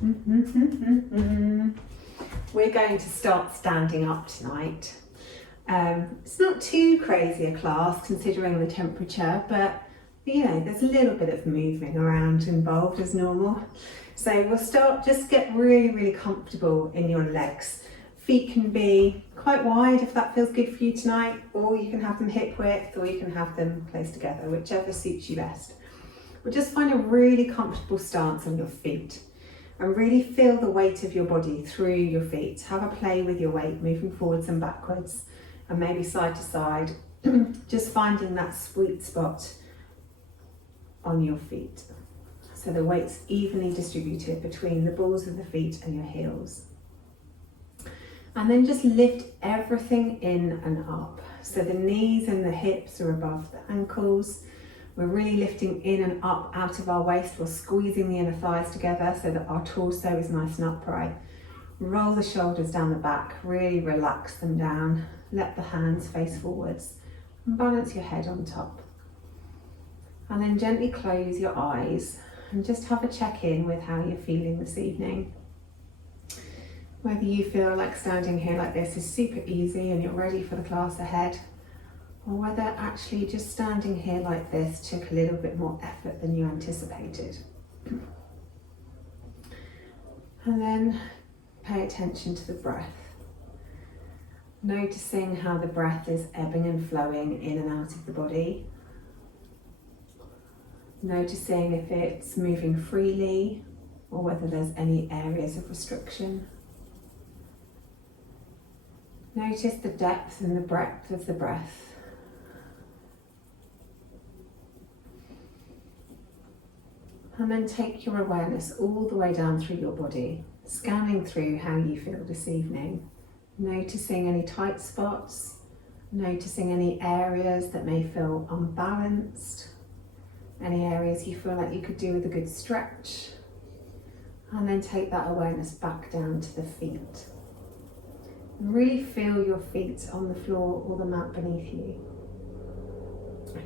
We're going to start standing up tonight. It's not too crazy a class considering the temperature, but you know, there's a little bit of moving around involved as normal. So we'll start, just get really, really comfortable in your legs. Feet can be quite wide if that feels good for you tonight, or you can have them hip width, or you can have them close together, whichever suits you best. But just find a really comfortable stance on your feet and really feel the weight of your body through your feet. Have a play with your weight, moving forwards and backwards and maybe side to side, just finding that sweet spot on your feet. So the weight's evenly distributed between the balls of the feet and your heels. And then just lift everything in and up. So the knees and the hips are above the ankles. We're really lifting in and up out of our waist. We're squeezing the inner thighs together so that our torso is nice and upright. Roll the shoulders down the back, really relax them down. Let the hands face forwards and balance your head on top. And then gently close your eyes and just have a check-in with how you're feeling this evening. Whether you feel like standing here like this is super easy and you're ready for the class ahead, or whether actually just standing here like this took a little bit more effort than you anticipated. And then pay attention to the breath. Noticing how the breath is ebbing and flowing in and out of the body. Noticing if it's moving freely or whether there's any areas of restriction. Notice the depth and the breadth of the breath. And then take your awareness all the way down through your body, scanning through how you feel this evening. Noticing any tight spots, noticing any areas that may feel unbalanced, any areas you feel like you could do with a good stretch. And then take that awareness back down to the feet. And really feel your feet on the floor or the mat beneath you.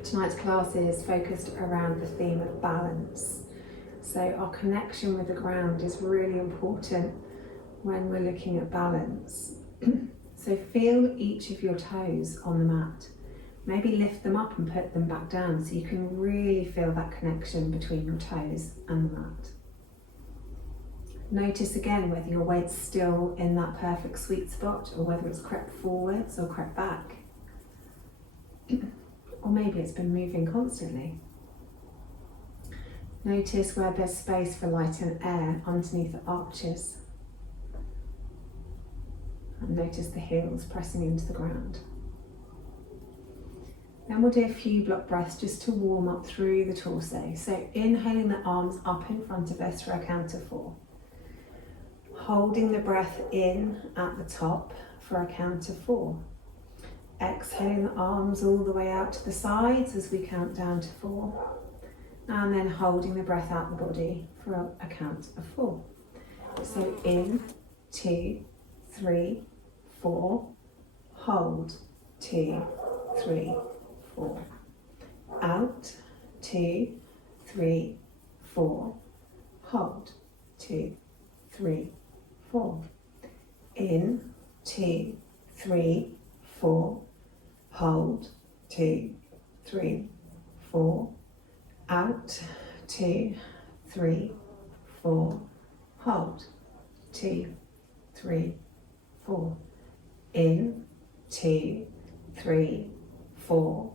Tonight's class is focused around the theme of balance. So our connection with the ground is really important when we're looking at balance. So feel each of your toes on the mat. Maybe lift them up and put them back down so you can really feel that connection between your toes and the mat. Notice again whether your weight's still in that perfect sweet spot or whether it's crept forwards or crept back. Or maybe it's been moving constantly. Notice where there's space for light and air underneath the arches. And notice the heels pressing into the ground. Then we'll do a few block breaths just to warm up through the torso. So inhaling the arms up in front of us for a count of 4. Holding the breath in at the top for a count of 4. Exhaling the arms all the way out to the sides as we count down to 4. And then holding the breath out the body for a count of 4. So in, 2, 3, 4. Hold, 2, 3, 4. Out, 2, 3, 4. Hold, 2, 3, 4. In, 2, 3, 4. Hold, 2, 3, 4. Out, 2, 3, 4. Hold, 2, 3, 4. In, 2, 3, 4.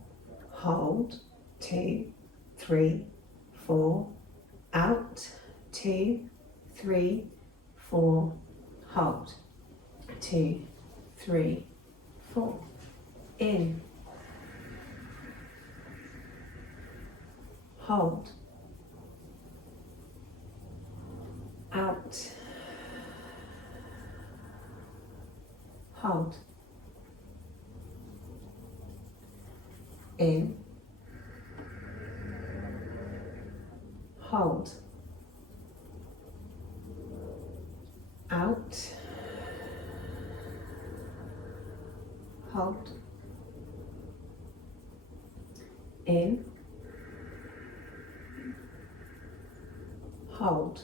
Hold, 2, 3, 4. Out, 2, 3, 4. Hold, 2, 3, 4. In. Hold. Out. Hold. In. Hold. Out. Hold. In. Hold.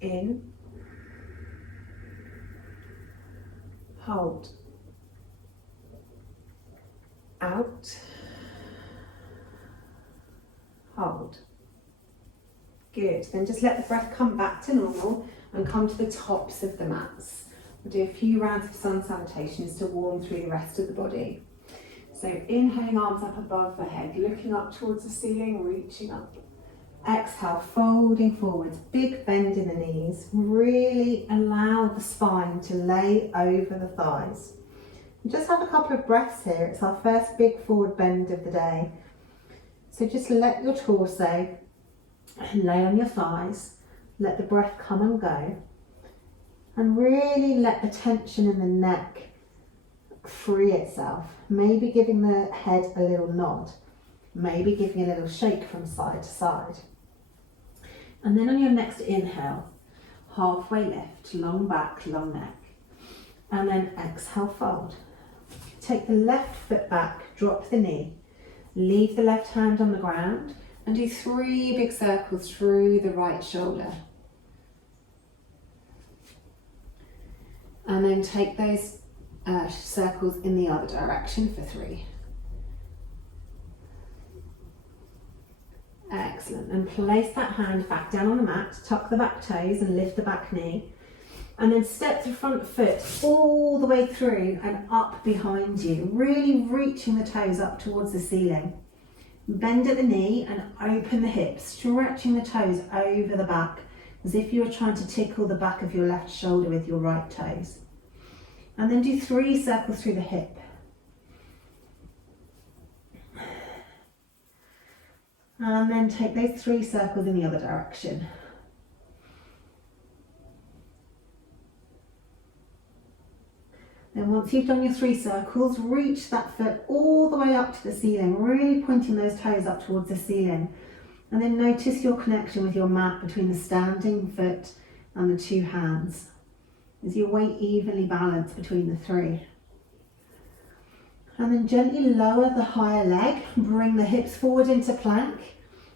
In, hold, out, hold. Good, then just let the breath come back to normal and come to the tops of the mats. We'll do a few rounds of sun salutations to warm through the rest of the body. So inhaling, arms up above the head, looking up towards the ceiling, reaching up. Exhale, folding forwards, big bend in the knees. Really allow the spine to lay over the thighs. Just have a couple of breaths here. It's our first big forward bend of the day. So just let your torso lay on your thighs, let the breath come and go, and really let the tension in the neck free itself. Maybe giving the head a little nod, maybe giving a little shake from side to side. And then on your next inhale, halfway lift, long back, long neck, and then exhale, fold. Take the left foot back, drop the knee, leave the left hand on the ground, and do 3 big circles through the right shoulder. And then take those circles in the other direction for 3. Excellent. And place that hand back down on the mat, tuck the back toes and lift the back knee. And then step the front foot all the way through and up behind you, really reaching the toes up towards the ceiling. Bend at the knee and open the hips, stretching the toes over the back as if you were trying to tickle the back of your left shoulder with your right toes. And then do 3 circles through the hip. And then take those 3 circles in the other direction. Then once you've done your 3 circles, reach that foot all the way up to the ceiling, really pointing those toes up towards the ceiling. And then notice your connection with your mat between the standing foot and the 2 hands. Is your weight evenly balanced between the 3? And then gently lower the higher leg, bring the hips forward into plank,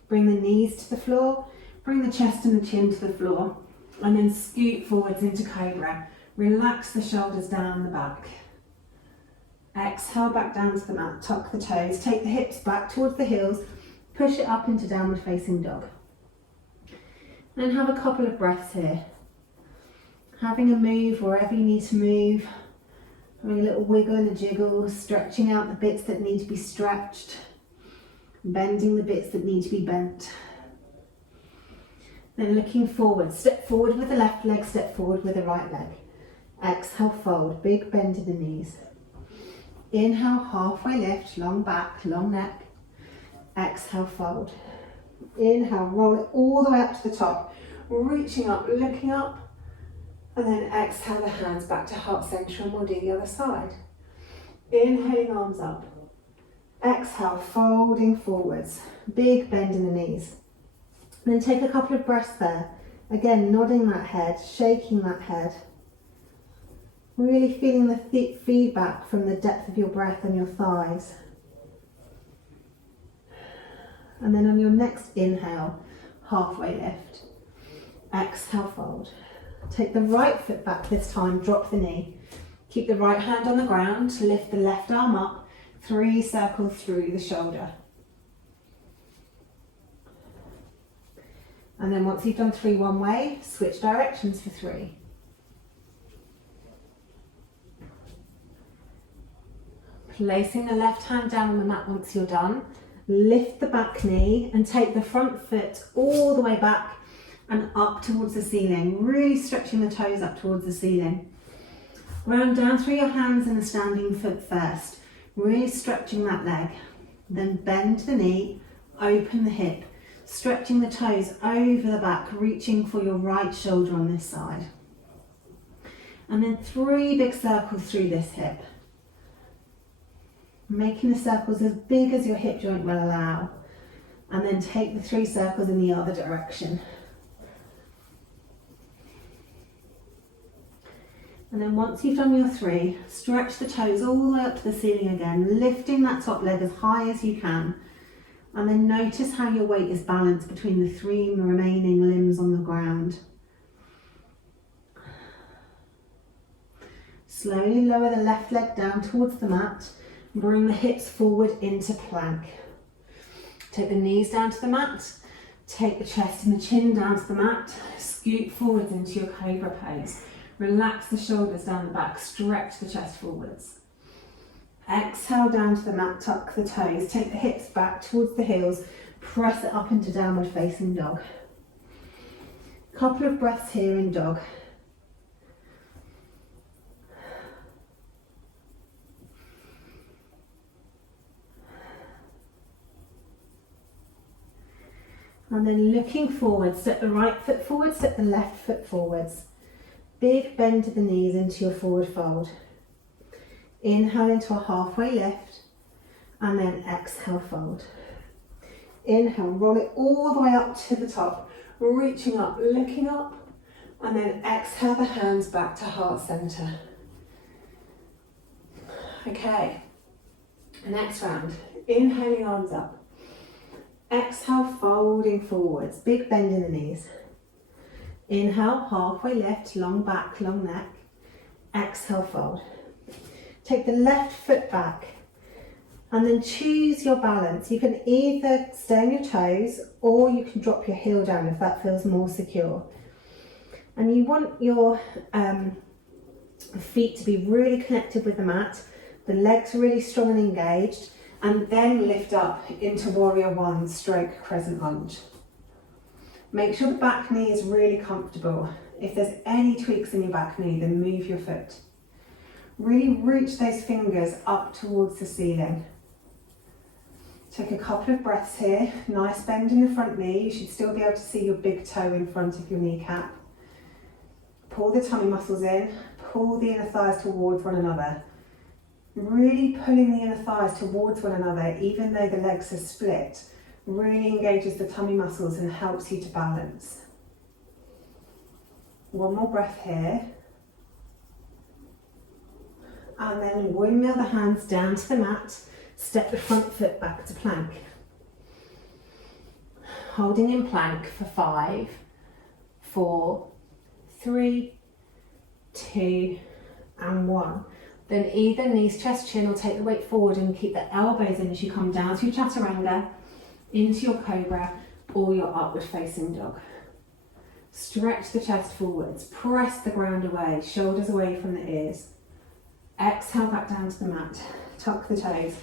bring the knees to the floor, bring the chest and the chin to the floor, and then scoot forwards into cobra. Relax the shoulders down the back. Exhale back down to the mat, tuck the toes, take the hips back towards the heels, push it up into downward facing dog. And have a couple of breaths here. Having a move wherever you need to move, having a little wiggle and a jiggle, stretching out the bits that need to be stretched, bending the bits that need to be bent. Then looking forward, step forward with the left leg, step forward with the right leg. Exhale, fold, big bend in the knees. Inhale, halfway lift, long back, long neck. Exhale, fold. Inhale, roll it all the way up to the top, reaching up, looking up. And then exhale the hands back to heart center, and we'll do the other side. Inhaling, arms up. Exhale, folding forwards. Big bend in the knees. Then take a couple of breaths there. Again, nodding that head, shaking that head. Really feeling the feedback from the depth of your breath and your thighs. And then on your next inhale, halfway lift. Exhale, fold. Take the right foot back this time, drop the knee. Keep the right hand on the ground, lift the left arm up, 3 circles through the shoulder. And then once you've done 3 one way, switch directions for 3. Placing the left hand down on the mat once you're done, lift the back knee and take the front foot all the way back and up towards the ceiling, really stretching the toes up towards the ceiling. Round down through your hands in the standing foot first, really stretching that leg. Then bend the knee, open the hip, stretching the toes over the back, reaching for your right shoulder on this side. And then 3 big circles through this hip. Making the circles as big as your hip joint will allow. And then take the 3 circles in the other direction. And then once you've done your 3, stretch the toes all the way up to the ceiling again, lifting that top leg as high as you can. And then notice how your weight is balanced between the 3 remaining limbs on the ground. Slowly lower the left leg down towards the mat. Bring the hips forward into plank. Take the knees down to the mat. Take the chest and the chin down to the mat. Scoot forwards into your cobra pose. Relax the shoulders down the back. Stretch the chest forwards. Exhale down to the mat. Tuck the toes. Take the hips back towards the heels. Press it up into downward facing dog. Couple of breaths here in dog. And then looking forward, step the right foot forward, step the left foot forwards. Big bend to the knees into your forward fold. Inhale into a halfway lift, and then exhale, fold. Inhale, roll it all the way up to the top, reaching up, looking up, and then exhale the hands back to heart center. Okay, next round, inhaling arms up. Exhale, folding forwards, big bend in the knees. Inhale, halfway lift, long back, long neck. Exhale, fold. Take the left foot back and then choose your balance. You can either stay on your toes or you can drop your heel down if that feels more secure. And you want your feet to be really connected with the mat, the legs really strong and engaged, and then lift up into warrior one stroke crescent lunge. Make sure the back knee is really comfortable. If there's any tweaks in your back knee, then move your foot. Really reach those fingers up towards the ceiling. Take a couple of breaths here. Nice bend in the front knee. You should still be able to see your big toe in front of your kneecap. Pull the tummy muscles in, pull the inner thighs towards one another. Really pulling the inner thighs towards one another, even though the legs are split, really engages the tummy muscles and helps you to balance. One more breath here. And then windmill the hands down to the mat, step the front foot back to plank. Holding in plank for 5, 4, 3, 2, and 1. Then either knees, chest, chin, or take the weight forward and keep the elbows in as you come down to your chaturanga, into your cobra, or your upward facing dog. Stretch the chest forwards, press the ground away, shoulders away from the ears. Exhale back down to the mat, tuck the toes.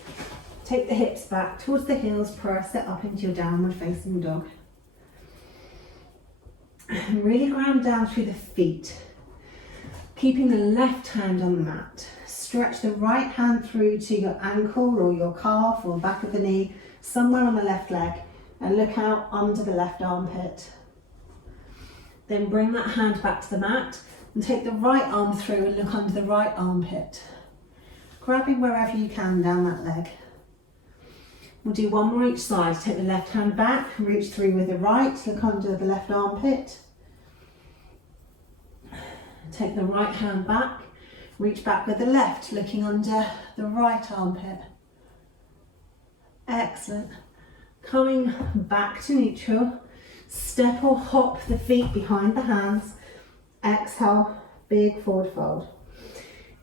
Take the hips back towards the heels, press it up into your downward facing dog. And really ground down through the feet, keeping the left hand on the mat. Stretch the right hand through to your ankle or your calf or back of the knee, somewhere on the left leg, and look out under the left armpit. Then bring that hand back to the mat and take the right arm through and look under the right armpit, grabbing wherever you can down that leg. We'll do one more each side. Take the left hand back, reach through with the right, look under the left armpit. Take the right hand back, reach back with the left, looking under the right armpit. Excellent. Coming back to neutral, step or hop the feet behind the hands. Exhale, big forward fold.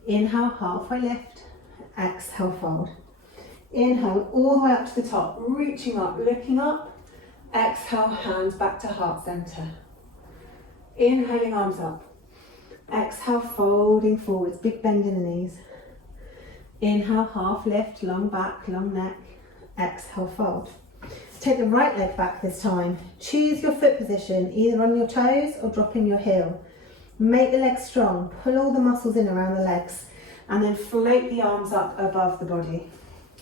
Inhale, halfway lift. Exhale, fold. Inhale, all the way up to the top, reaching up, looking up. Exhale, hands back to heart center. Inhaling, arms up. Exhale, folding forwards, big bend in the knees. Inhale, half lift, long back, long neck. Exhale, fold. Take the right leg back this time. Choose your foot position, either on your toes or dropping your heel. Make the legs strong, pull all the muscles in around the legs, and then float the arms up above the body.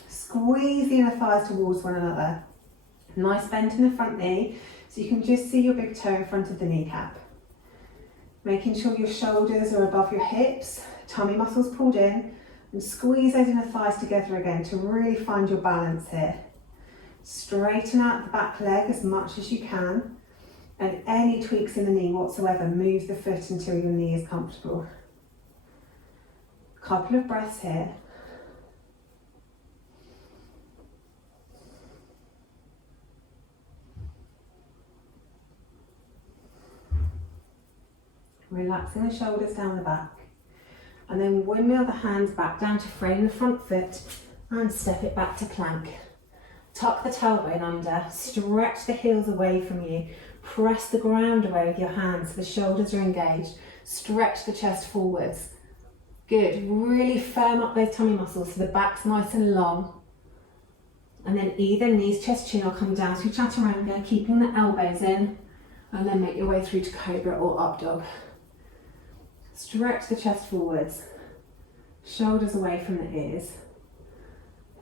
Squeeze the inner thighs towards one another. Nice bend in the front knee, so you can just see your big toe in front of the kneecap. Making sure your shoulders are above your hips, tummy muscles pulled in, and squeeze those inner thighs together again to really find your balance here. Straighten out the back leg as much as you can, and any tweaks in the knee whatsoever, move the foot until your knee is comfortable. Couple of breaths here. Relaxing the shoulders down the back. And then windmill the hands back down to frame the front foot and step it back to plank. Tuck the tailbone under, stretch the heels away from you, press the ground away with your hands so the shoulders are engaged, stretch the chest forwards. Good, really firm up those tummy muscles so the back's nice and long. And then either knees, chest, chin, or come down to chaturanga, keeping the elbows in, and then make your way through to cobra or up dog. Stretch the chest forwards, shoulders away from the ears.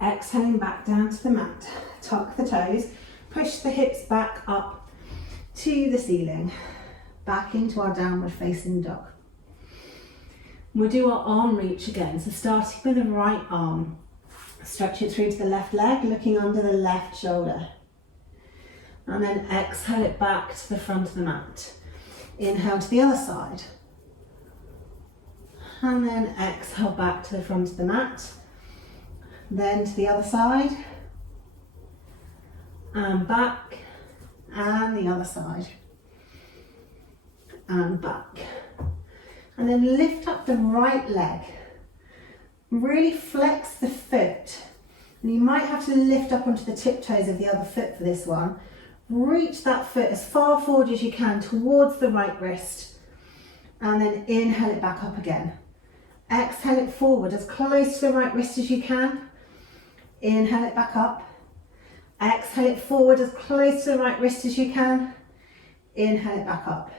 Exhaling back down to the mat, tuck the toes, push the hips back up to the ceiling, back into our downward facing dog. We'll do our arm reach again, so starting with the right arm, stretch it through to the left leg, looking under the left shoulder. And then exhale it back to the front of the mat. Inhale to the other side. And then exhale back to the front of the mat. Then to the other side. And back. And the other side. And back. And then lift up the right leg. Really flex the foot. And you might have to lift up onto the tiptoes of the other foot for this one. Reach that foot as far forward as you can towards the right wrist. And then inhale it back up again. Exhale it forward as close to the right wrist as you can. Inhale it back up. Exhale it forward as close to the right wrist as you can. Inhale it back up.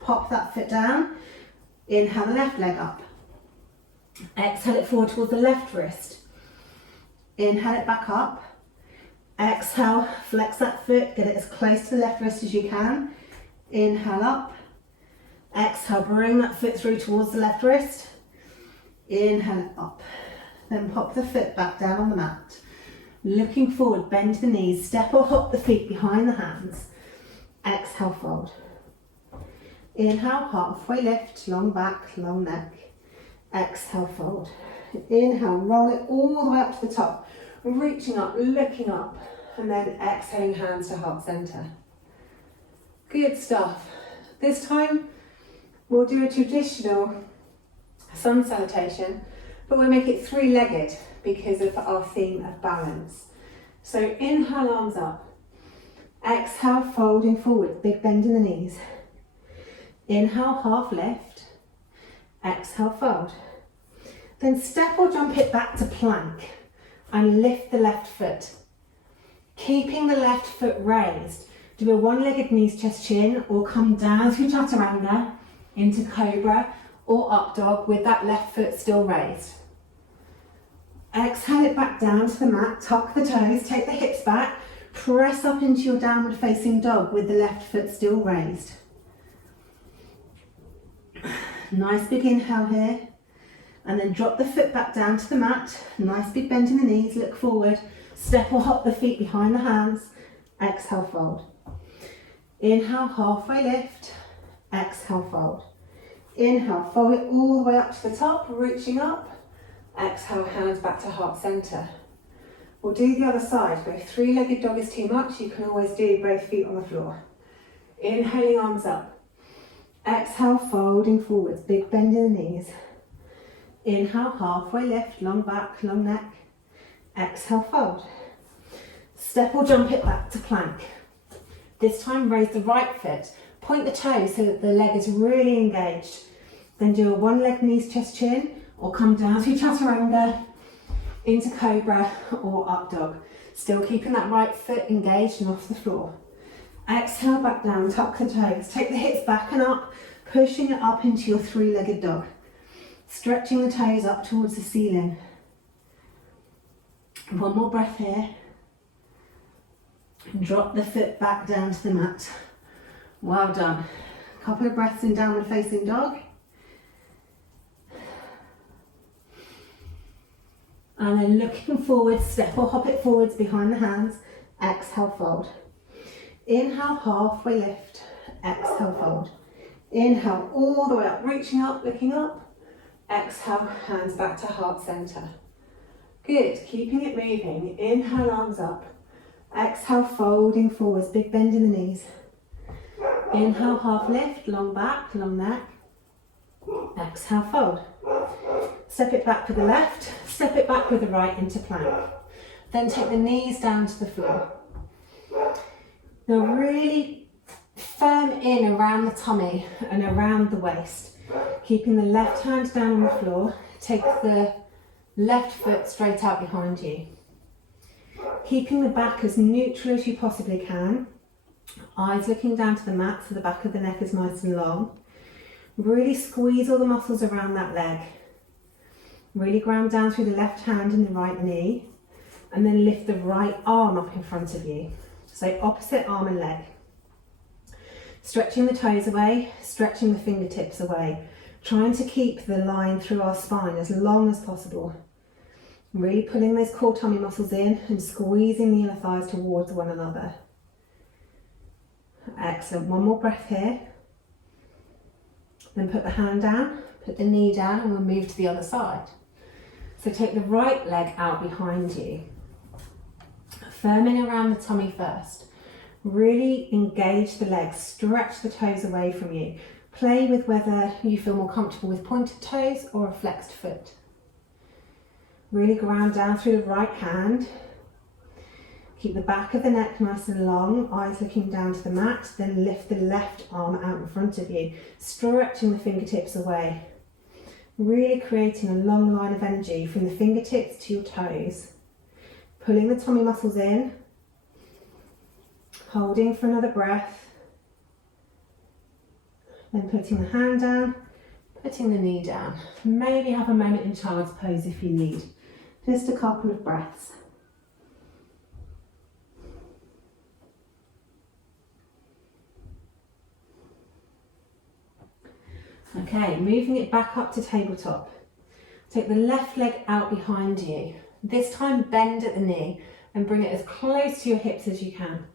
Pop that foot down. Inhale the left leg up. Exhale it forward towards the left wrist. Inhale it back up. Exhale, flex that foot, get it as close to the left wrist as you can. Inhale up. Exhale, bring that foot through towards the left wrist. Inhale it up. Then pop the foot back down on the mat. Looking forward, bend the knees, step or hop the feet behind the hands. Exhale, fold. Inhale, halfway lift, long back, long neck. Exhale, fold. Inhale, roll it all the way up to the top. Reaching up, looking up, and then exhaling hands to heart center. Good stuff. This time we'll do a traditional sun salutation, but we'll make it three-legged because of our theme of balance. So inhale, arms up. Exhale, folding forward, big bend in the knees. Inhale, half lift. Exhale, fold. Then step or jump it back to plank and lift the left foot. Keeping the left foot raised, do a one-legged knees, chest, chin, or come down through chaturanga into cobra or up dog with that left foot still raised. Exhale it back down to the mat, tuck the toes, take the hips back, press up into your downward facing dog with the left foot still raised. Nice big inhale here. And then drop the foot back down to the mat. Nice big bend in the knees, look forward. Step or hop the feet behind the hands. Exhale, fold. Inhale, halfway lift. Exhale, fold. Inhale, fold it all the way up to the top, reaching up. Exhale, hands back to heart center. We'll do the other side. If three-legged dog is too much, you can always do both feet on the floor. Inhaling, arms up. Exhale, folding forwards, big bend in the knees. Inhale, halfway lift, long back, long neck. Exhale, fold. Step or jump it back to plank. This time raise the right foot. Point the toes so that the leg is really engaged. Then do a one-leg knees, chest, chin, or come down through chaturanga into cobra or up dog. Still keeping that right foot engaged and off the floor. Exhale, back down, tuck the toes. Take the hips back and up, pushing it up into your three-legged dog. Stretching the toes up towards the ceiling. One more breath here. And drop the foot back down to the mat. Well done. A couple of breaths in downward facing dog. And then looking forward, step or hop it forwards behind the hands. Exhale, fold. Inhale, halfway lift. Exhale, fold. Inhale, all the way up, reaching up, looking up. Exhale, hands back to heart center. Good, keeping it moving. Inhale, arms up. Exhale, folding forwards, big bend in the knees. Inhale, half lift, long back, long neck. Exhale, fold. Step it back with the left, step it back with the right into plank. Then take the knees down to the floor. Now really firm in around the tummy and around the waist. Keeping the left hand down on the floor, take the left foot straight out behind you. Keeping the back as neutral as you possibly can. Eyes looking down to the mat so the back of the neck is nice and long. Really squeeze all the muscles around that leg. Really ground down through the left hand and the right knee, and then lift the right arm up in front of you. So opposite arm and leg. Stretching the toes away, stretching the fingertips away, trying to keep the line through our spine as long as possible. Really pulling those core tummy muscles in and squeezing the inner thighs towards one another. Excellent, one more breath here. Then put the hand down, put the knee down, and we'll move to the other side. So take the right leg out behind you. Firming around the tummy first. Really engage the legs, stretch the toes away from you. Play with whether you feel more comfortable with pointed toes or a flexed foot. Really ground down through the right hand. Keep the back of the neck nice and long, eyes looking down to the mat, then lift the left arm out in front of you, stretching the fingertips away. Really creating a long line of energy from the fingertips to your toes. Pulling the tummy muscles in, holding for another breath, then putting the hand down, putting the knee down. Maybe have a moment in child's pose if you need. Just a couple of breaths. Okay, moving it back up to tabletop. Take the left leg out behind you. This time bend at the knee and bring it as close to your hips as you can.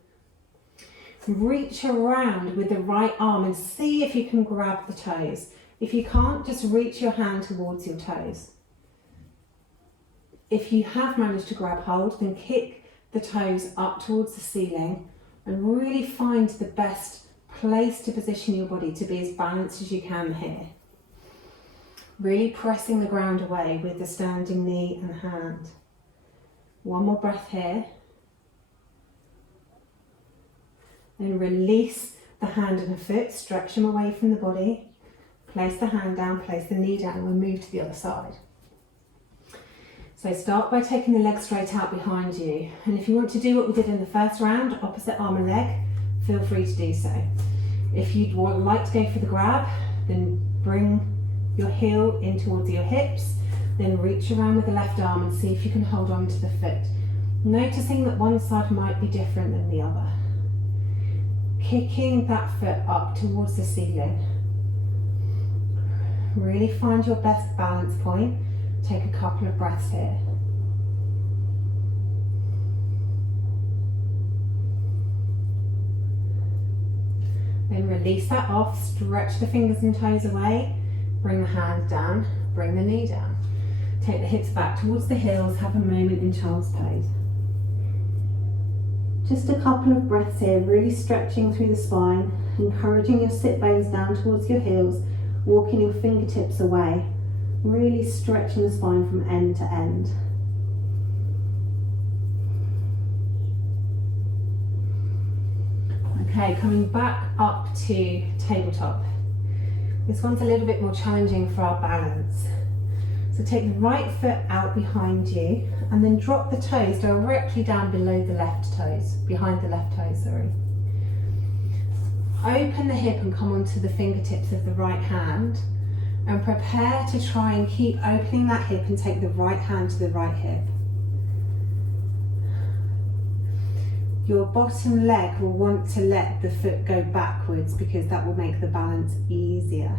Reach around with the right arm and see if you can grab the toes. If you can't, just reach your hand towards your toes. If you have managed to grab hold, then kick the toes up towards the ceiling and really find the best place to position your body to be as balanced as you can here. Really pressing the ground away with the standing knee and hand. One more breath here. Then release the hand and the foot, stretch them away from the body. Place the hand down, place the knee down, and we'll move to the other side. So start by taking the leg straight out behind you. And if you want to do what we did in the first round, opposite arm and leg, feel free to do so. If you'd like to go for the grab, then bring your heel in towards your hips, then reach around with the left arm and see if you can hold on to the foot. Noticing that one side might be different than the other. Kicking that foot up towards the ceiling. Really find your best balance point. Take a couple of breaths here. Then release that off, stretch the fingers and toes away, bring the hand down, bring the knee down. Take the hips back towards the heels, have a moment in child's pose. Just a couple of breaths here, really stretching through the spine, encouraging your sit bones down towards your heels, walking your fingertips away, really stretching the spine from end to end. Okay, coming back up to tabletop. This one's a little bit more challenging for our balance. So take the right foot out behind you and then drop the toes directly down below the left toes, behind the left toes, sorry. Open the hip and come onto the fingertips of the right hand and prepare to try and keep opening that hip and take the right hand to the right hip. Your bottom leg will want to let the foot go backwards because that will make the balance easier.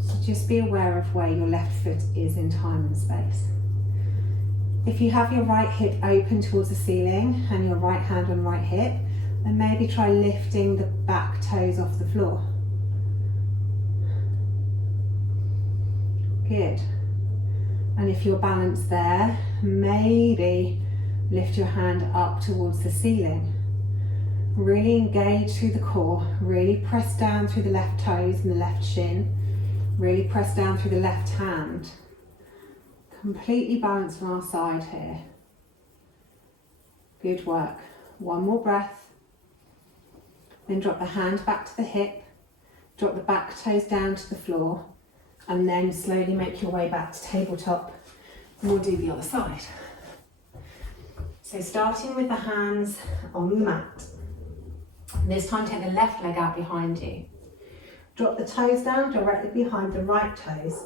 So just be aware of where your left foot is in time and space. If you have your right hip open towards the ceiling and your right hand on right hip, then maybe try lifting the back toes off the floor. Good. And if you're balanced there, maybe lift your hand up towards the ceiling. Really engage through the core, really press down through the left toes and the left shin. Really press down through the left hand. Completely balanced on our side here. Good work. One more breath. Then drop the hand back to the hip. Drop the back toes down to the floor. And then slowly make your way back to tabletop. And we'll do the other side. So starting with the hands on the mat. This time take the left leg out behind you. Drop the toes down directly behind the right toes.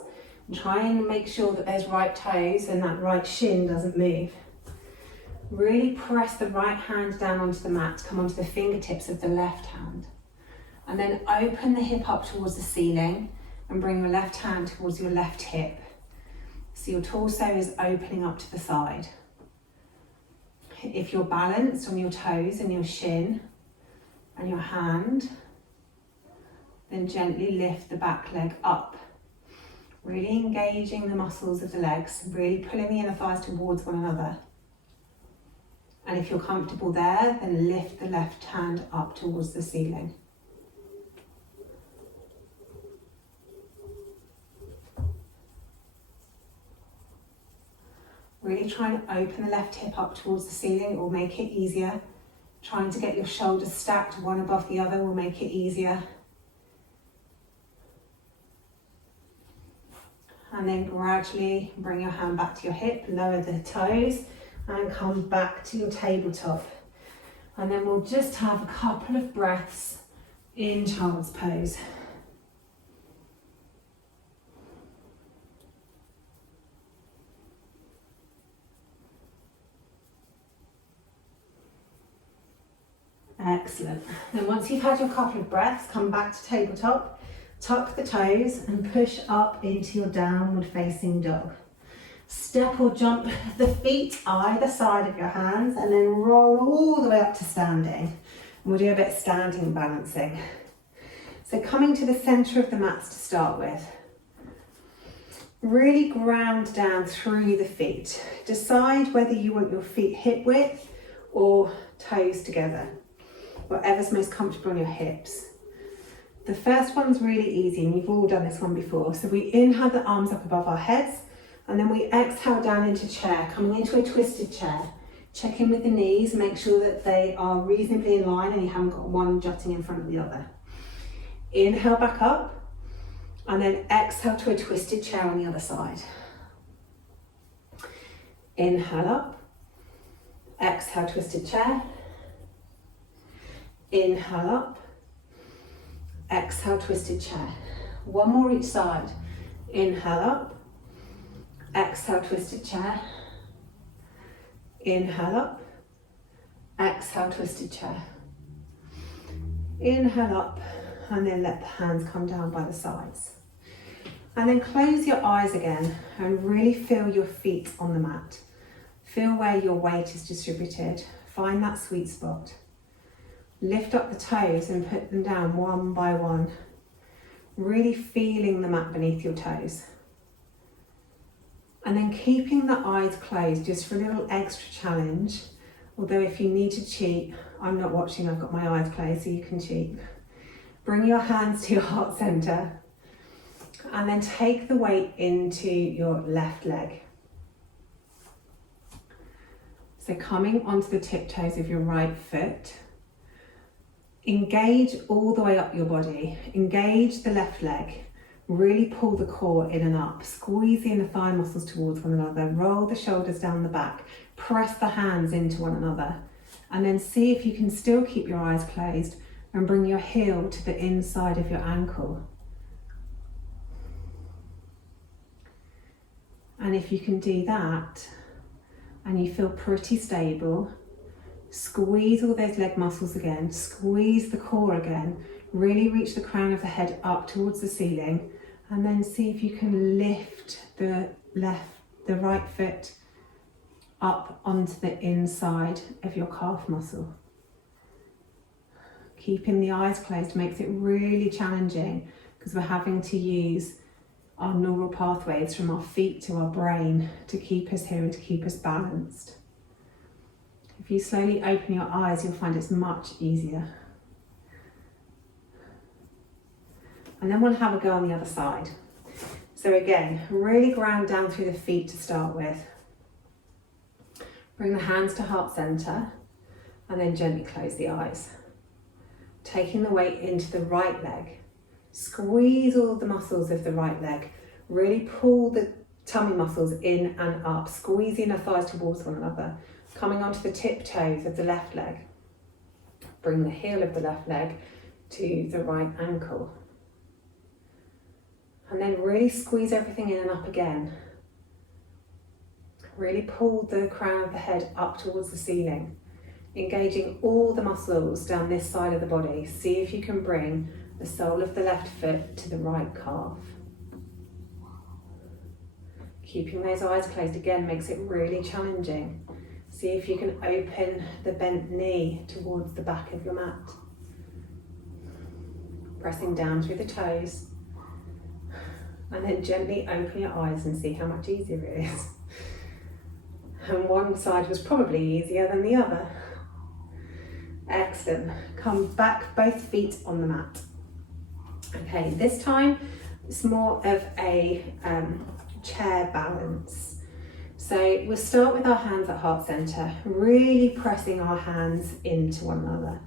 And try and make sure that those right toes and that right shin doesn't move. Really press the right hand down onto the mat, come onto the fingertips of the left hand. And then open the hip up towards the ceiling and bring your left hand towards your left hip. So your torso is opening up to the side. If you're balanced on your toes and your shin and your hand, then gently lift the back leg up. Really engaging the muscles of the legs, really pulling the inner thighs towards one another. And if you're comfortable there, then lift the left hand up towards the ceiling. Really trying to open the left hip up towards the ceiling will make it easier. Trying to get your shoulders stacked one above the other will make it easier. And then gradually bring your hand back to your hip, lower the toes and come back to your tabletop. And then we'll just have a couple of breaths in child's pose. Excellent. Then once you've had your couple of breaths, come back to tabletop. Tuck the toes and push up into your downward facing dog. Step or jump the feet either side of your hands and then roll all the way up to standing. And we'll do a bit of standing balancing. So coming to the centre of the mats to start with. Really ground down through the feet. Decide whether you want your feet hip width or toes together. Whatever's most comfortable on your hips. The first one's really easy and you've all done this one before. So we inhale the arms up above our heads and then we exhale down into chair, coming into a twisted chair. Check in with the knees, make sure that they are reasonably in line and you haven't got one jutting in front of the other. Inhale back up and then exhale to a twisted chair on the other side. Inhale up, exhale twisted chair. Inhale up. Exhale, twisted chair. One more each side. Inhale up. Exhale, twisted chair. Inhale up. Exhale, twisted chair. Inhale up and then let the hands come down by the sides. And then close your eyes again and really feel your feet on the mat. Feel where your weight is distributed. Find that sweet spot. Lift up the toes and put them down one by one. Really feeling the mat beneath your toes. And then keeping the eyes closed just for a little extra challenge. Although if you need to cheat, I'm not watching, I've got my eyes closed so you can cheat. Bring your hands to your heart center. And then take the weight into your left leg. So coming onto the tiptoes of your right foot. Engage all the way up your body. Engage the left leg. Really pull the core in and up. Squeeze the inner thigh muscles towards one another. Roll the shoulders down the back. Press the hands into one another. And then see if you can still keep your eyes closed and bring your heel to the inside of your ankle. And if you can do that and you feel pretty stable, squeeze all those leg muscles again, squeeze the core again, really reach the crown of the head up towards the ceiling, and then see if you can lift the right foot up onto the inside of your calf muscle. Keeping the eyes closed makes it really challenging because we're having to use our neural pathways from our feet to our brain to keep us here and to keep us balanced. If you slowly open your eyes, you'll find it's much easier. And then we'll have a go on the other side. So again, really ground down through the feet to start with. Bring the hands to heart center and then gently close the eyes. Taking the weight into the right leg. Squeeze all the muscles of the right leg. Really pull the tummy muscles in and up, squeezing the thighs towards one another. Coming onto the tiptoes of the left leg. Bring the heel of the left leg to the right ankle. And then really squeeze everything in and up again. Really pull the crown of the head up towards the ceiling. Engaging all the muscles down this side of the body. See if you can bring the sole of the left foot to the right calf. Keeping those eyes closed again makes it really challenging. See if you can open the bent knee towards the back of your mat. Pressing down through the toes. And then gently open your eyes and see how much easier it is. And one side was probably easier than the other. Excellent. Come back, both feet on the mat. Okay, this time it's more of a chair balance. So we'll start with our hands at heart center, really pressing our hands into one another.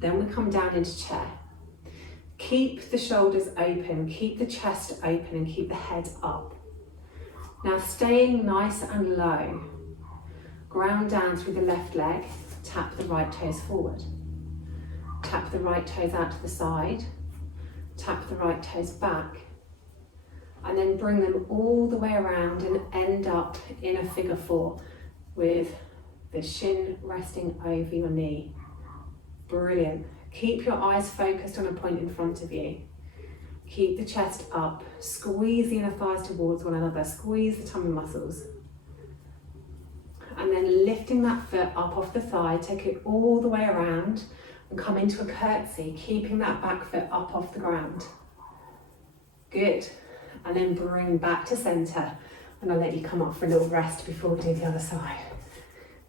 Then we come down into chair. Keep the shoulders open, keep the chest open and keep the head up. Now staying nice and low, ground down through the left leg, tap the right toes forward. Tap the right toes out to the side, tap the right toes back, and then bring them all the way around and end up in a figure four with the shin resting over your knee. Brilliant. Keep your eyes focused on a point in front of you. Keep the chest up, squeeze the inner thighs towards one another, squeeze the tummy muscles. And then lifting that foot up off the thigh, take it all the way around and come into a curtsy, keeping that back foot up off the ground. Good. And then bring back to center, and I'll let you come up for a little rest before we do the other side.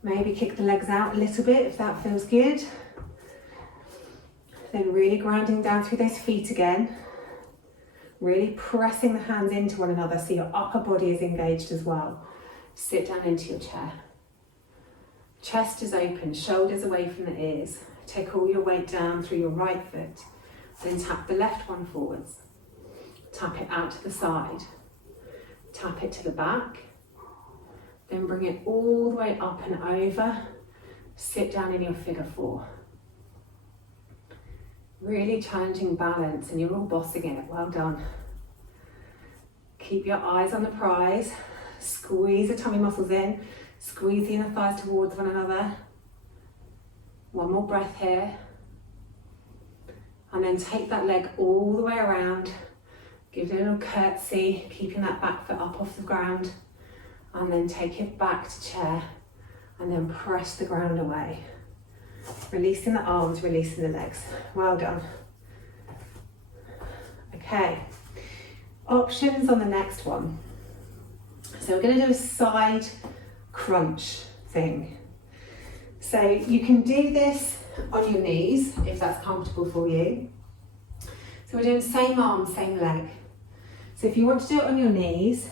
Maybe kick the legs out a little bit if that feels good. Then really grounding down through those feet again. Really pressing the hands into one another so your upper body is engaged as well. Sit down into your chair. Chest is open, shoulders away from the ears. Take all your weight down through your right foot. Then tap the left one forwards. Tap it out to the side. Tap it to the back. Then bring it all the way up and over. Sit down in your figure four. Really challenging balance, and you're all bossing it. Well done. Keep your eyes on the prize. Squeeze the tummy muscles in. Squeeze the inner thighs towards one another. One more breath here. And then take that leg all the way around. Give it a little curtsy, keeping that back foot up off the ground. And then take it back to chair. And then press the ground away. Releasing the arms, releasing the legs. Well done. Okay, options on the next one. So we're going to do a side crunch thing. So you can do this on your knees if that's comfortable for you. So we're doing same arm, same leg. So if you want to do it on your knees,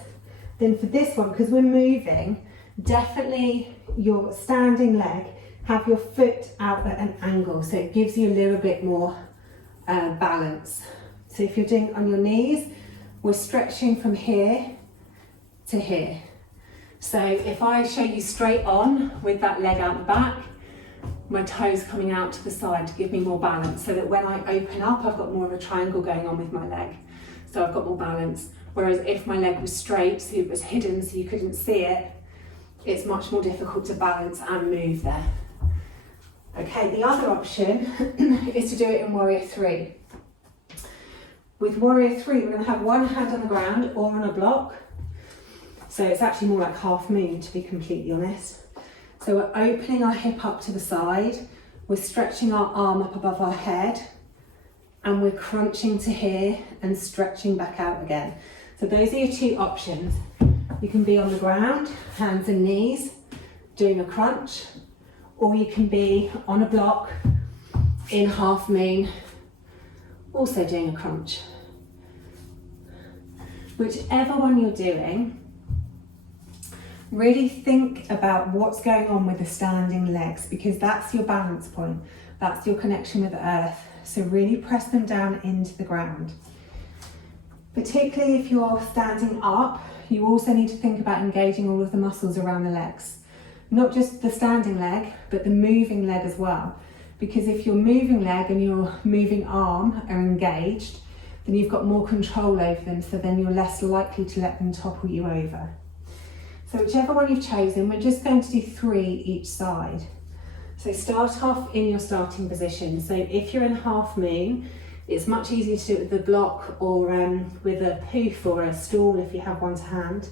then for this one, because we're moving, definitely your standing leg, have your foot out at an angle, so it gives you a little bit more balance. So if you're doing it on your knees, we're stretching from here to here. So if I show you straight on with that leg out the back, my toes coming out to the side to give me more balance, so that when I open up, I've got more of a triangle going on with my leg. So I've got more balance. Whereas if my leg was straight, so it was hidden so you couldn't see it, it's much more difficult to balance and move there. Okay, the other option is to do it in Warrior 3. With Warrior 3, we're going to have one hand on the ground or on a block. So it's actually more like half moon, to be completely honest. So we're opening our hip up to the side, we're stretching our arm up above our head, and we're crunching to here and stretching back out again. So those are your two options. You can be on the ground, hands and knees, doing a crunch, or you can be on a block in half moon, also doing a crunch. Whichever one you're doing, really think about what's going on with the standing legs, because that's your balance point. That's your connection with the earth. So really press them down into the ground. Particularly if you're standing up, you also need to think about engaging all of the muscles around the legs. Not just the standing leg, but the moving leg as well. Because if your moving leg and your moving arm are engaged, then you've got more control over them, so then you're less likely to let them topple you over. So whichever one you've chosen, we're just going to do 3 each side. So start off in your starting position. So if you're in half moon, it's much easier to do it with a block or with a poof or a stool if you have one to hand.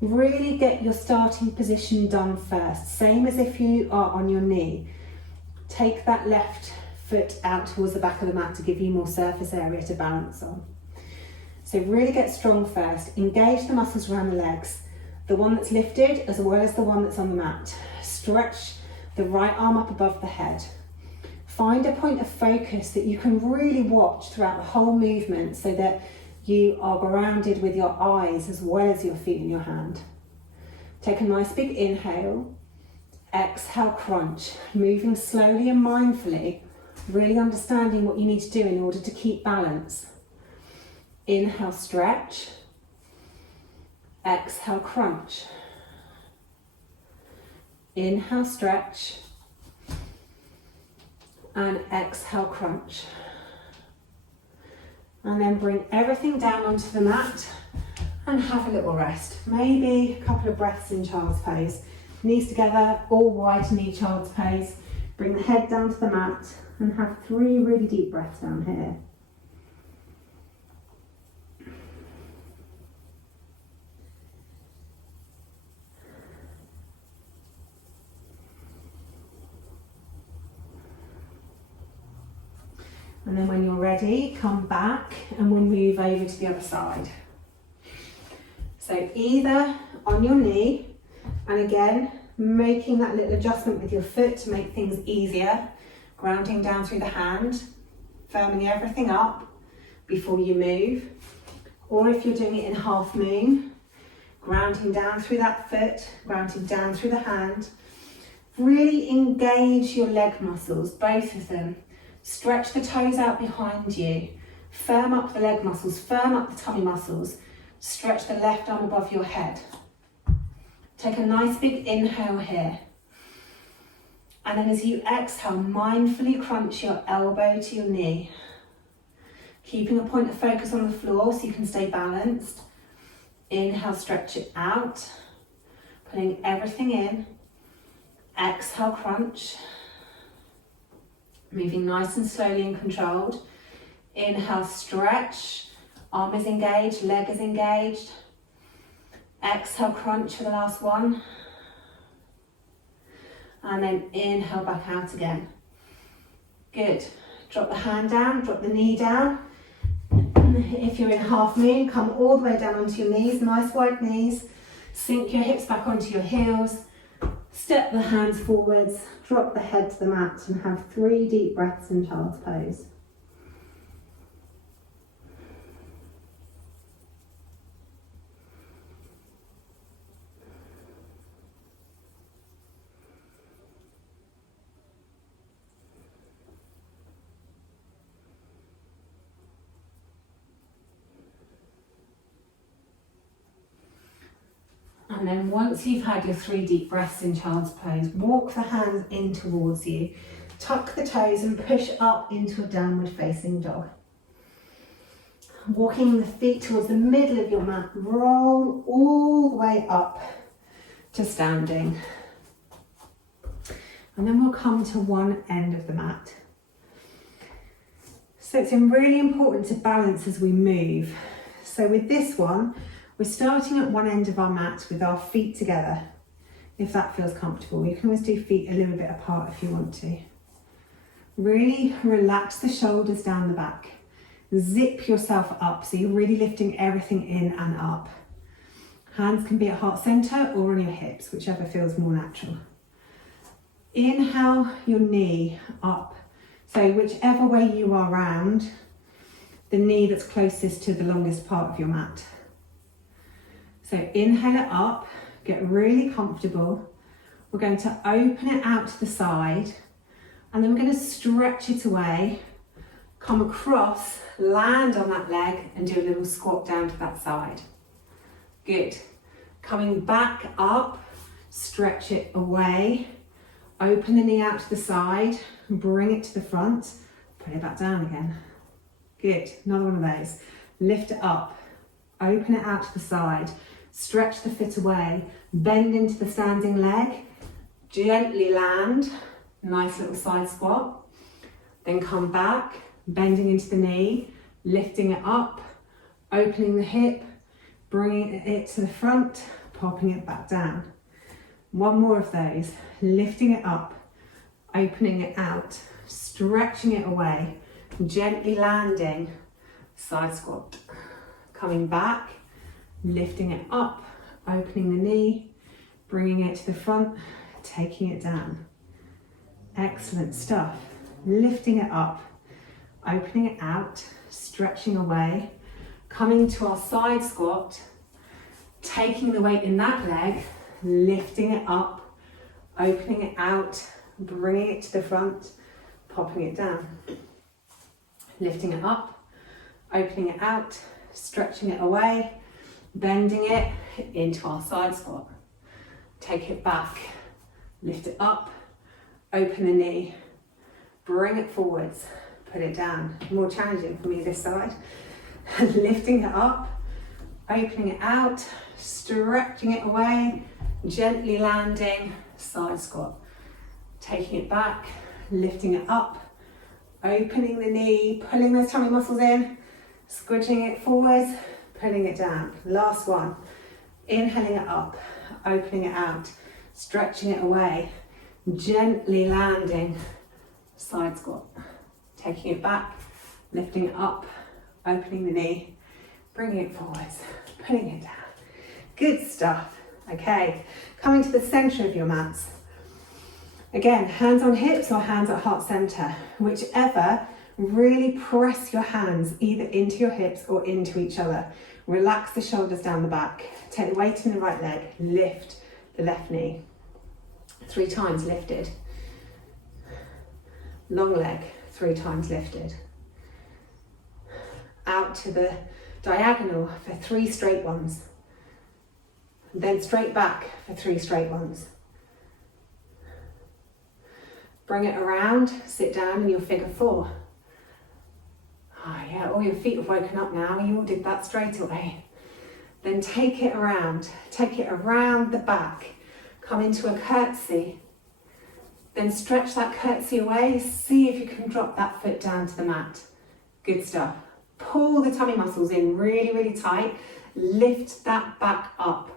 Really get your starting position done first, same as if you are on your knee. Take that left foot out towards the back of the mat to give you more surface area to balance on. So really get strong first. Engage the muscles around the legs, the one that's lifted as well as the one that's on the mat. Stretch the right arm up above the head. Find a point of focus that you can really watch throughout the whole movement so that you are grounded with your eyes as well as your feet in your hand. Take a nice big inhale. Exhale, crunch. Moving slowly and mindfully, really understanding what you need to do in order to keep balance. Inhale, stretch. Exhale, crunch. Inhale, stretch. And exhale, crunch. And then bring everything down onto the mat and have a little rest. Maybe a couple of breaths in child's pose. Knees together, all wide knee child's pose. Bring the head down to the mat and have 3 really deep breaths down here. And then when you're ready, come back and we'll move over to the other side. So either on your knee, and again, making that little adjustment with your foot to make things easier, grounding down through the hand, firming everything up before you move. Or if you're doing it in half moon, grounding down through that foot, grounding down through the hand. Really engage your leg muscles, both of them. Stretch the toes out behind you. Firm up the leg muscles, firm up the tummy muscles. Stretch the left arm above your head. Take a nice big inhale here. And then as you exhale, mindfully crunch your elbow to your knee. Keeping a point of focus on the floor so you can stay balanced. Inhale, stretch it out. Putting everything in. Exhale, crunch. Moving nice and slowly and controlled. Inhale, stretch. Arm is engaged, leg is engaged. Exhale, crunch for the last one. And then inhale back out again. Good. Drop the hand down, drop the knee down. If you're in half moon, come all the way down onto your knees, nice wide knees. Sink your hips back onto your heels. Step the hands forwards, drop the head to the mat and have 3 deep breaths in child's pose. And then once you've had your 3 deep breaths in child's pose, walk the hands in towards you, tuck the toes and push up into a downward facing dog. Walking the feet towards the middle of your mat, roll all the way up to standing. And then we'll come to one end of the mat. So it's really important to balance as we move. So with this one, we're starting at one end of our mat with our feet together, if that feels comfortable. You can always do feet a little bit apart if you want to. Really relax the shoulders down the back. Zip yourself up, so you're really lifting everything in and up. Hands can be at heart center or on your hips, whichever feels more natural. Inhale your knee up. So whichever way you are round, the knee that's closest to the longest part of your mat. So inhale it up, get really comfortable. We're going to open it out to the side, and then we're going to stretch it away, come across, land on that leg, and do a little squat down to that side. Good. Coming back up, stretch it away, open the knee out to the side, bring it to the front, put it back down again. Good. Another one of those. Lift it up, open it out to the side, stretch the foot away, bend into the standing leg, gently land, nice little side squat. Then come back, bending into the knee, lifting it up, opening the hip, bringing it to the front, popping it back down. One more of those, lifting it up, opening it out, stretching it away, gently landing, side squat. Coming back, lifting it up, opening the knee, bringing it to the front, taking it down. Excellent stuff. Lifting it up, opening it out, stretching away, coming to our side squat, taking the weight in that leg, lifting it up, opening it out, bringing it to the front, popping it down. Lifting it up, opening it out, stretching it away, bending it into our side squat. Take it back, lift it up, open the knee, bring it forwards, put it down. More challenging for me this side. Lifting it up, opening it out, stretching it away, gently landing, side squat. Taking it back, lifting it up, opening the knee, pulling those tummy muscles in, squidging it forwards, pulling it down. Last one. Inhaling it up, opening it out, stretching it away, gently landing, side squat. Taking it back, lifting it up, opening the knee, bringing it forwards, putting it down. Good stuff. Okay, coming to the center of your mats. Again, hands on hips or hands at heart center, whichever. Really press your hands either into your hips or into each other. Relax the shoulders down the back. Take the weight in the right leg, lift the left knee. 3 times lifted. Long leg, 3 times lifted. Out to the diagonal for 3 straight ones. Then straight back for 3 straight ones. Bring it around, sit down in your figure 4. Oh yeah, all your feet have woken up now, you all did that straight away. Then take it around the back, come into a curtsy. Then stretch that curtsy away, see if you can drop that foot down to the mat. Good stuff. Pull the tummy muscles in really, really tight, lift that back up,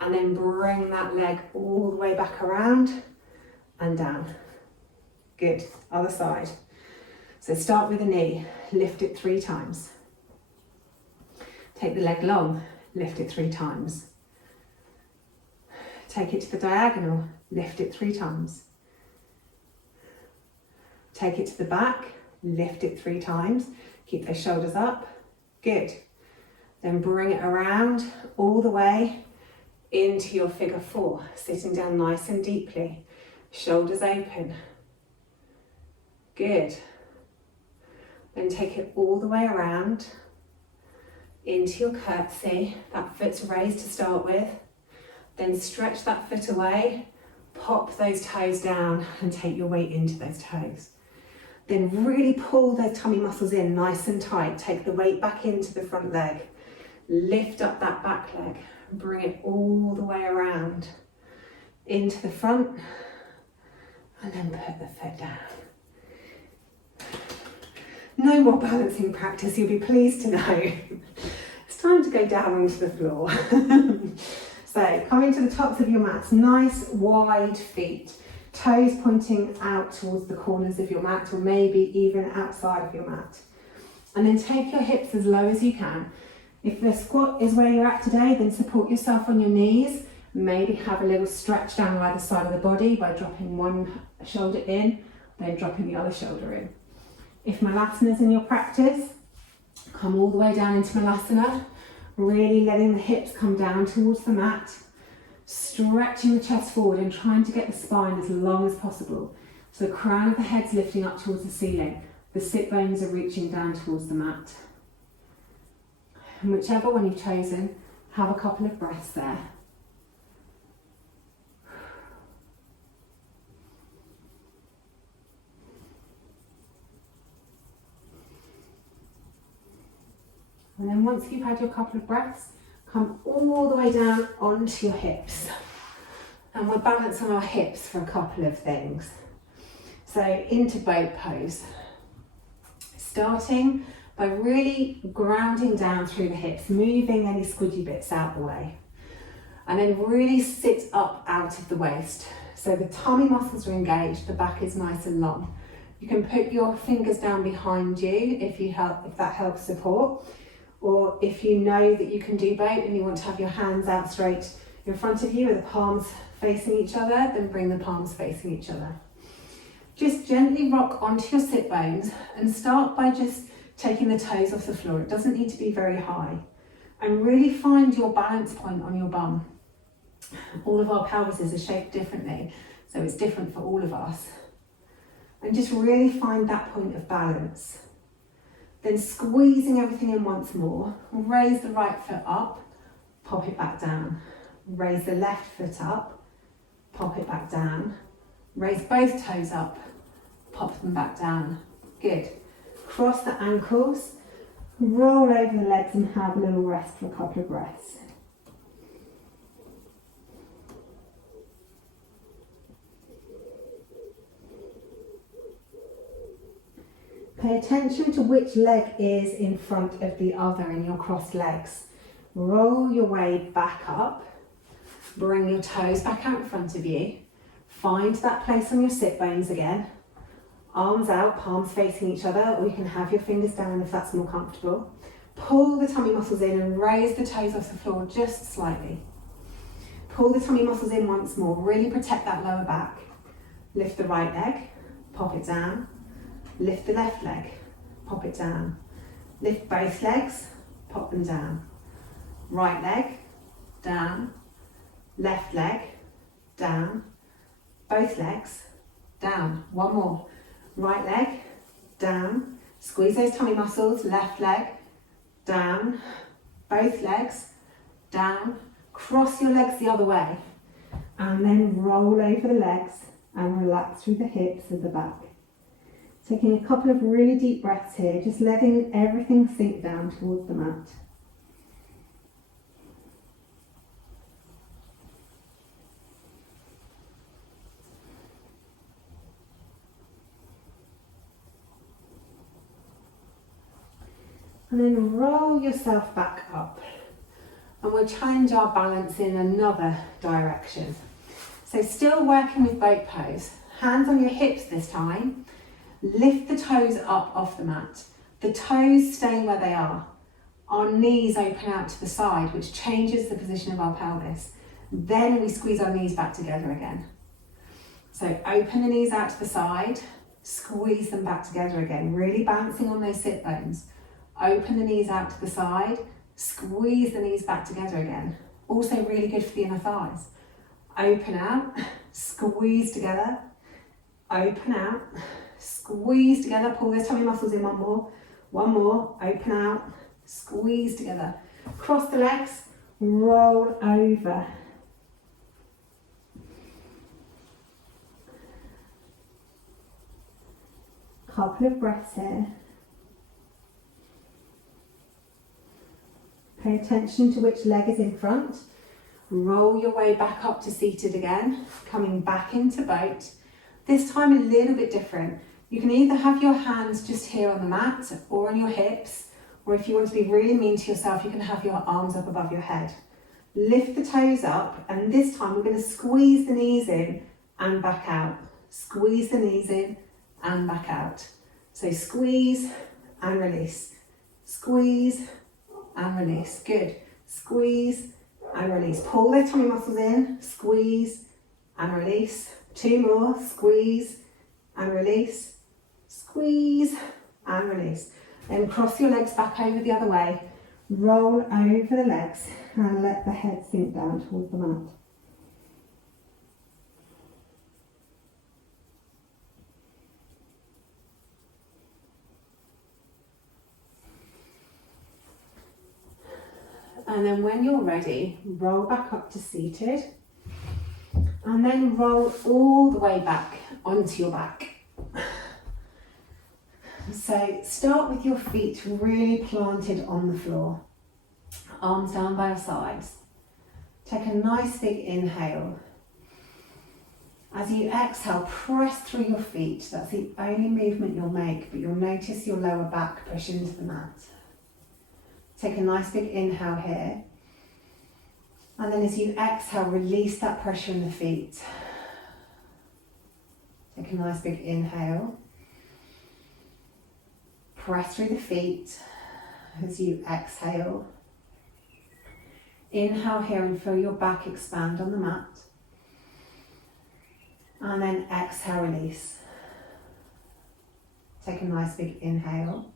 and then bring that leg all the way back around and down. Good, other side. So start with the knee, lift it 3 times. Take the leg long, lift it 3 times. Take it to the diagonal, lift it 3 times. Take it to the back, lift it 3 times. Keep those shoulders up. Good. Then bring it around all the way into your figure 4, sitting down nice and deeply. Shoulders open. Good. Then take it all the way around into your curtsy. That foot's raised to start with. Then stretch that foot away, pop those toes down and take your weight into those toes. Then really pull those tummy muscles in nice and tight. Take the weight back into the front leg. Lift up that back leg. Bring it all the way around into the front and then put the foot down. No more balancing practice, you'll be pleased to know. It's time to go down onto the floor. So coming to the tops of your mats, nice wide feet, toes pointing out towards the corners of your mat or maybe even outside of your mat. And then take your hips as low as you can. If the squat is where you're at today, then support yourself on your knees. Maybe have a little stretch down either side of the body by dropping one shoulder in, then dropping the other shoulder in. If Malasana is in your practice, come all the way down into Malasana, Really letting the hips come down towards the mat, stretching the chest forward and trying to get the spine as long as possible. So the crown of the head's lifting up towards the ceiling. The sit bones are reaching down towards the mat. And whichever one you've chosen, have a couple of breaths there. And then once you've had your couple of breaths, come all the way down onto your hips. And we'll balance on our hips for a couple of things. So into boat pose. Starting by really grounding down through the hips, moving any squidgy bits out the way. And then really sit up out of the waist. So the tummy muscles are engaged, the back is nice and long. You can put your fingers down behind you if that helps support. Or if you know that you can do both and you want to have your hands out straight in front of you with the palms facing each other, then bring the palms facing each other. Just gently rock onto your sit bones and start by just taking the toes off the floor. It doesn't need to be very high. And really find your balance point on your bum. All of our pelvises are shaped differently, so it's different for all of us. And just really find that point of balance. Then squeezing everything in once more, raise the right foot up, pop it back down. Raise the left foot up, pop it back down. Raise both toes up, pop them back down. Good. Cross the ankles, roll over the legs and have a little rest for a couple of breaths. Pay attention to which leg is in front of the other in your crossed legs. Roll your way back up. Bring your toes back out in front of you. Find that place on your sit bones again. Arms out, palms facing each other, or you can have your fingers down if that's more comfortable. Pull the tummy muscles in and raise the toes off the floor just slightly. Pull the tummy muscles in once more. Really protect that lower back. Lift the right leg, pop it down. Lift the left leg, pop it down. Lift both legs, pop them down. Right leg, down. Left leg, down. Both legs, down. One more. Right leg, down. Squeeze those tummy muscles. Left leg, down. Both legs, down. Cross your legs the other way. And then roll over the legs and relax through the hips and the back. Taking a couple of really deep breaths here, just letting everything sink down towards the mat. And then roll yourself back up. And we'll change our balance in another direction. So still working with boat pose. Hands on your hips this time. Lift the toes up off the mat. The toes staying where they are. Our knees open out to the side, which changes the position of our pelvis. Then we squeeze our knees back together again. So open the knees out to the side, squeeze them back together again, really balancing on those sit bones. Open the knees out to the side, squeeze the knees back together again. Also really good for the inner thighs. Open out, squeeze together, open out, squeeze together, pull those tummy muscles in one more, open out, squeeze together. Cross the legs, roll over. Couple of breaths here. Pay attention to which leg is in front. Roll your way back up to seated again, coming back into boat. This time a little bit different. You can either have your hands just here on the mat or on your hips, or if you want to be really mean to yourself, you can have your arms up above your head. Lift the toes up, and this time we're going to squeeze the knees in and back out. Squeeze the knees in and back out. So squeeze and release. Squeeze and release. Good. Squeeze and release. Pull those tummy muscles in, squeeze and release. Two more, squeeze and release. Squeeze and release. Then cross your legs back over the other way. Roll over the legs and let the head sink down towards the mat. And then when you're ready, roll back up to seated and then roll all the way back onto your back. So start with your feet really planted on the floor, arms down by your sides. Take a nice big inhale. As you exhale, press through your feet. That's the only movement you'll make, but you'll notice your lower back push into the mat. Take a nice big inhale here. And then as you exhale, release that pressure in the feet. Take a nice big inhale. Press through the feet as you exhale. Inhale here and feel your back expand on the mat. And then exhale, release. Take a nice big inhale.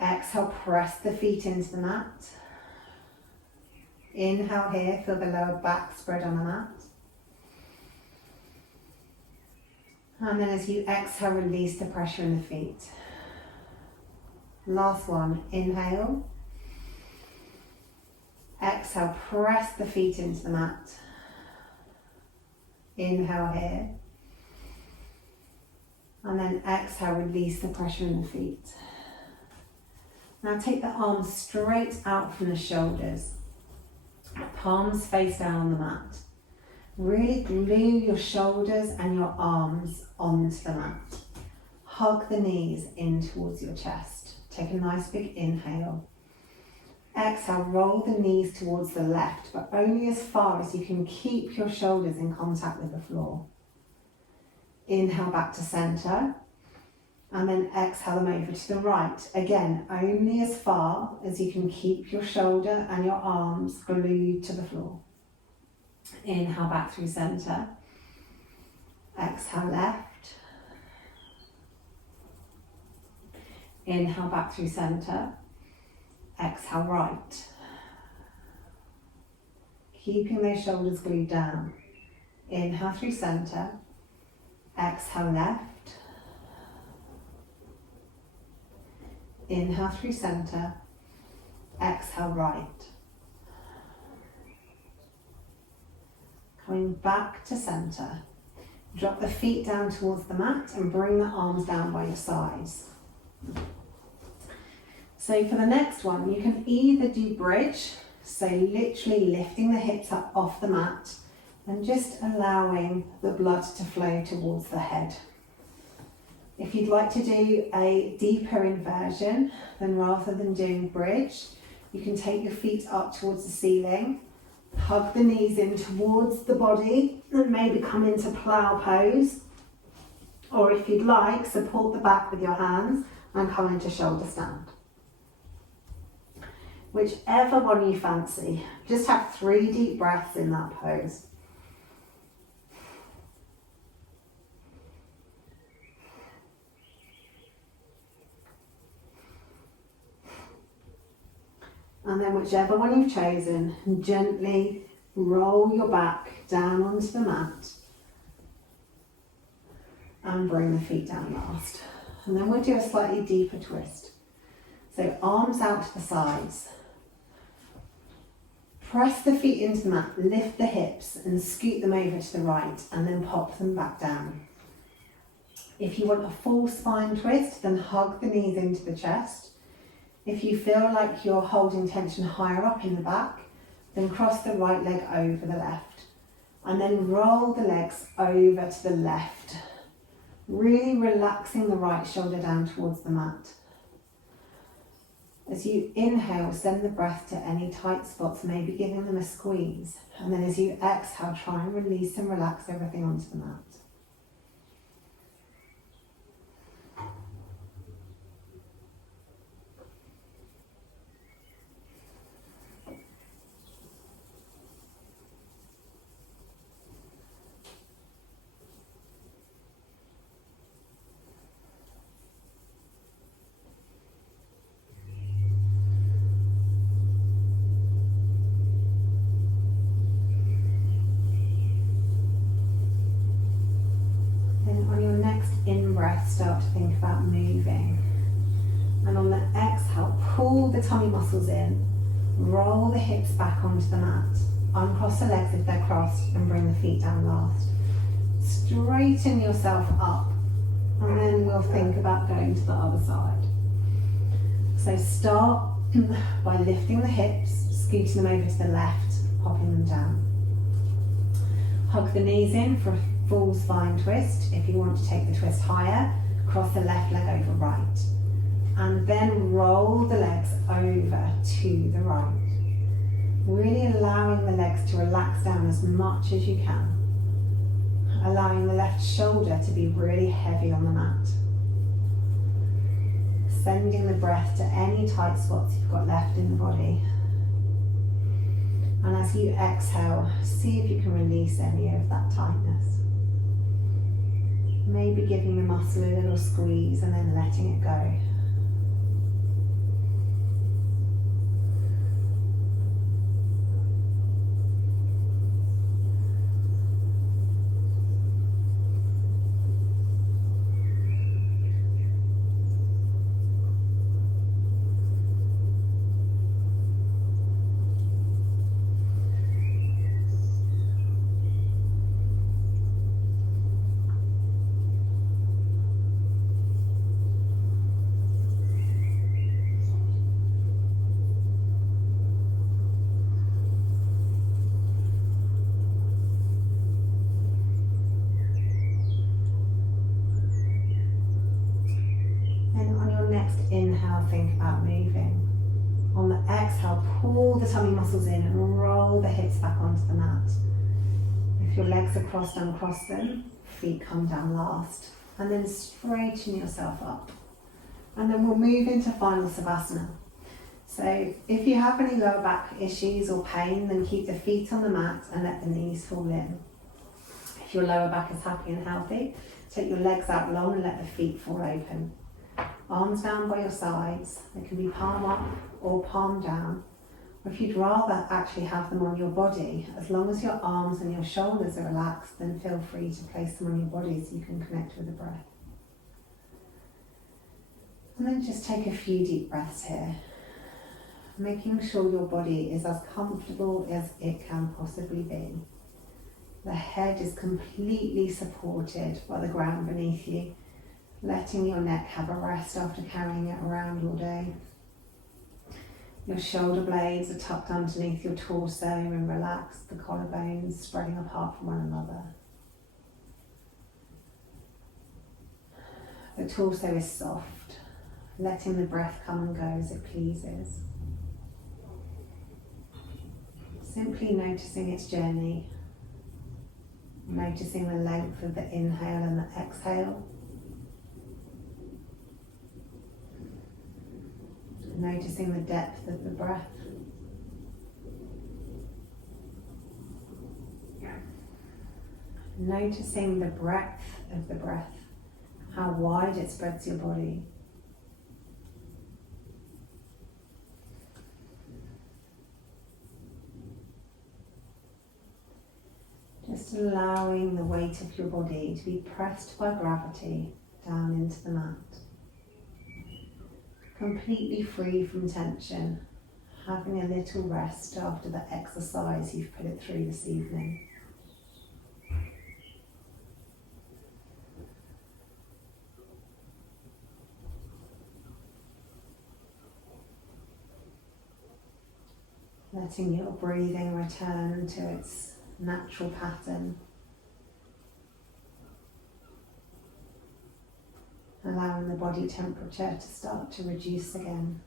Exhale, press the feet into the mat. Inhale here, feel the lower back spread on the mat. And then as you exhale, release the pressure in the feet. Last one, inhale. Exhale, press the feet into the mat. Inhale here. And then exhale, release the pressure in the feet. Now take the arms straight out from the shoulders. Palms face down on the mat. Really glue your shoulders and your arms onto the mat. Hug the knees in towards your chest. Take a nice big inhale. Exhale, roll the knees towards the left, but only as far as you can keep your shoulders in contact with the floor. Inhale back to center, and then exhale them over to the right. Again, only as far as you can keep your shoulder and your arms glued to the floor. Inhale back through center. Exhale left. Inhale back through center. Exhale right. Keeping those shoulders glued down. Inhale through center. Exhale left. Inhale through center. Exhale right. Coming back to center. Drop the feet down towards the mat and bring the arms down by your sides. So for the next one, you can either do bridge, so literally lifting the hips up off the mat and just allowing the blood to flow towards the head. If you'd like to do a deeper inversion, then rather than doing bridge, you can take your feet up towards the ceiling, hug the knees in towards the body and maybe come into plough pose. Or if you'd like, support the back with your hands and come into shoulder stand. Whichever one you fancy. Just have 3 deep breaths in that pose. And then whichever one you've chosen, gently roll your back down onto the mat and bring the feet down last. And then we'll do a slightly deeper twist. So arms out to the sides. Press the feet into the mat, lift the hips and scoot them over to the right and then pop them back down. If you want a full spine twist, then hug the knees into the chest. If you feel like you're holding tension higher up in the back, then cross the right leg over the left. And then roll the legs over to the left. Really relaxing the right shoulder down towards the mat. As you inhale, send the breath to any tight spots, maybe giving them a squeeze. And then as you exhale, try and release and relax everything onto the mat. Then on your next in-breath, start to think about moving. And on the exhale, pull the tummy muscles in, roll the hips back onto the mat, uncross the legs if they're crossed, and bring the feet down last. Straighten yourself up, and then we'll think about going to the other side. So start by lifting the hips, scooting them over to the left, popping them down. Hug the knees in for a full spine twist. If you want to take the twist higher, cross the left leg over right. And then roll the legs over to the right. Really allowing the legs to relax down as much as you can. Allowing the left shoulder to be really heavy on the mat. Sending the breath to any tight spots you've got left in the body. And as you exhale, see if you can release any of that tightness. Maybe giving the muscle a little squeeze and then letting it go. Inhale, think about moving. On the exhale, pull the tummy muscles in and roll the hips back onto the mat. If your legs are crossed, uncross them, feet come down last. And then straighten yourself up. And then we'll move into final Savasana. So if you have any lower back issues or pain, then keep the feet on the mat and let the knees fall in. If your lower back is happy and healthy, take your legs out long and let the feet fall open. Arms down by your sides. They can be palm up or palm down. Or if you'd rather actually have them on your body, as long as your arms and your shoulders are relaxed, then feel free to place them on your body so you can connect with the breath. And then just take a few deep breaths here, making sure your body is as comfortable as it can possibly be. The head is completely supported by the ground beneath you, letting your neck have a rest after carrying it around all day. Your shoulder blades are tucked underneath your torso and relaxed, the collarbones spreading apart from one another. The torso is soft, letting the breath come and go as it pleases. Simply noticing its journey, noticing the length of the inhale and the exhale. Noticing the depth of the breath. Noticing the breadth of the breath, how wide it spreads your body. Just allowing the weight of your body to be pressed by gravity down into the mat. Completely free from tension, having a little rest after the exercise you've put it through this evening. Letting your breathing return to its natural pattern. Allowing the body temperature to start to reduce again.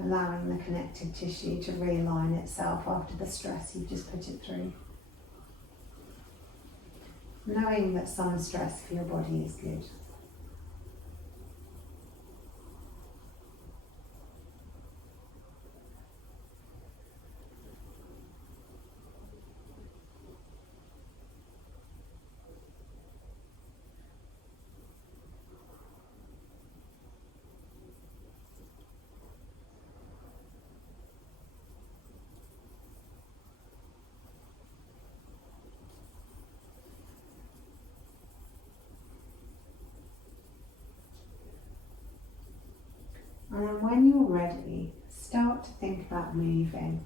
Allowing the connective tissue to realign itself after the stress you've just put it through. Knowing that some stress for your body is good. ready, start to think about moving.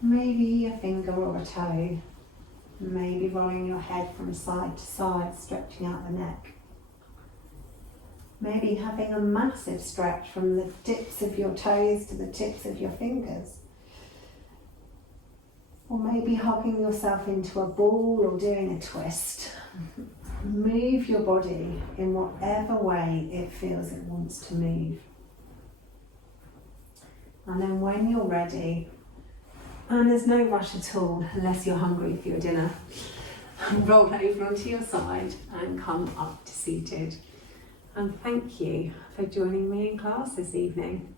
Maybe a finger or a toe. Maybe rolling your head from side to side, stretching out the neck. Maybe having a massive stretch from the tips of your toes to the tips of your fingers. Or maybe hugging yourself into a ball or doing a twist. Move your body in whatever way it feels it wants to move. And then when you're ready, and there's no rush at all unless you're hungry for your dinner, roll over onto your side and come up to seated. And thank you for joining me in class this evening.